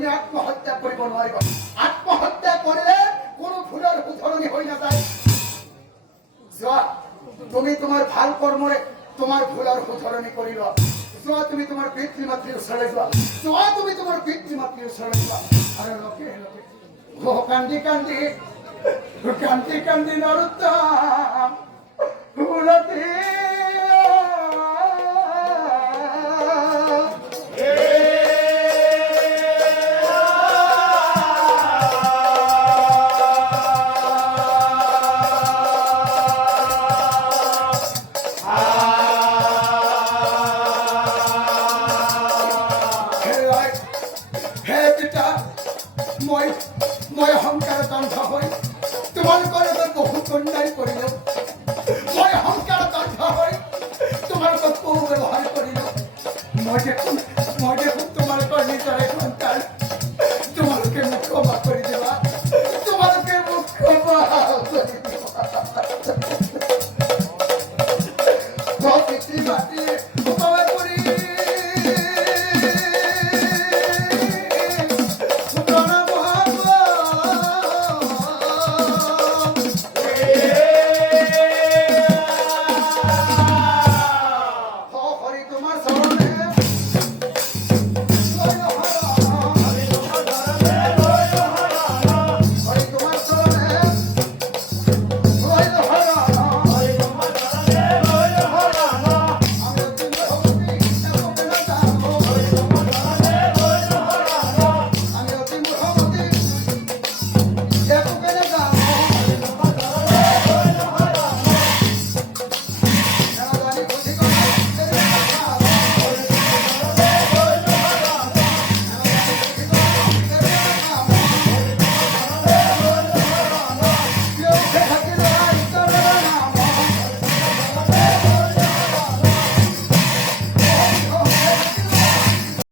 তুমি আত্মহত্যা করিব নোৱাৰিবা আত্মহত্যা কৰিলে কোনো ভুলৰ শুধৰণি হৈ নাযায় যোৱা তুমি তোমাৰ ভাল কৰ্মৰে তোমাৰ ভুলৰ শুধৰণি কৰি লোৱা যোৱা তুমি তোমাৰ পিতৃ মাতৃৰ ওচৰলৈ যোৱা তুমি তোমাৰ পিতৃ মাতৃৰ ওচৰলৈ যোৱা আৰু লোকে লোকে কান্দি কান্দি কান্দি কান্দি নৰোত্তম ফুলতি মই অহংকাৰ দন্ধ হৈ তোমালোকৰ লগত বহুত অন্যায় কৰিলো মই অহংকাৰ দন্ধ হৈ তোমালোকক কু ব্যৱহাৰ কৰিলো মই দেখোন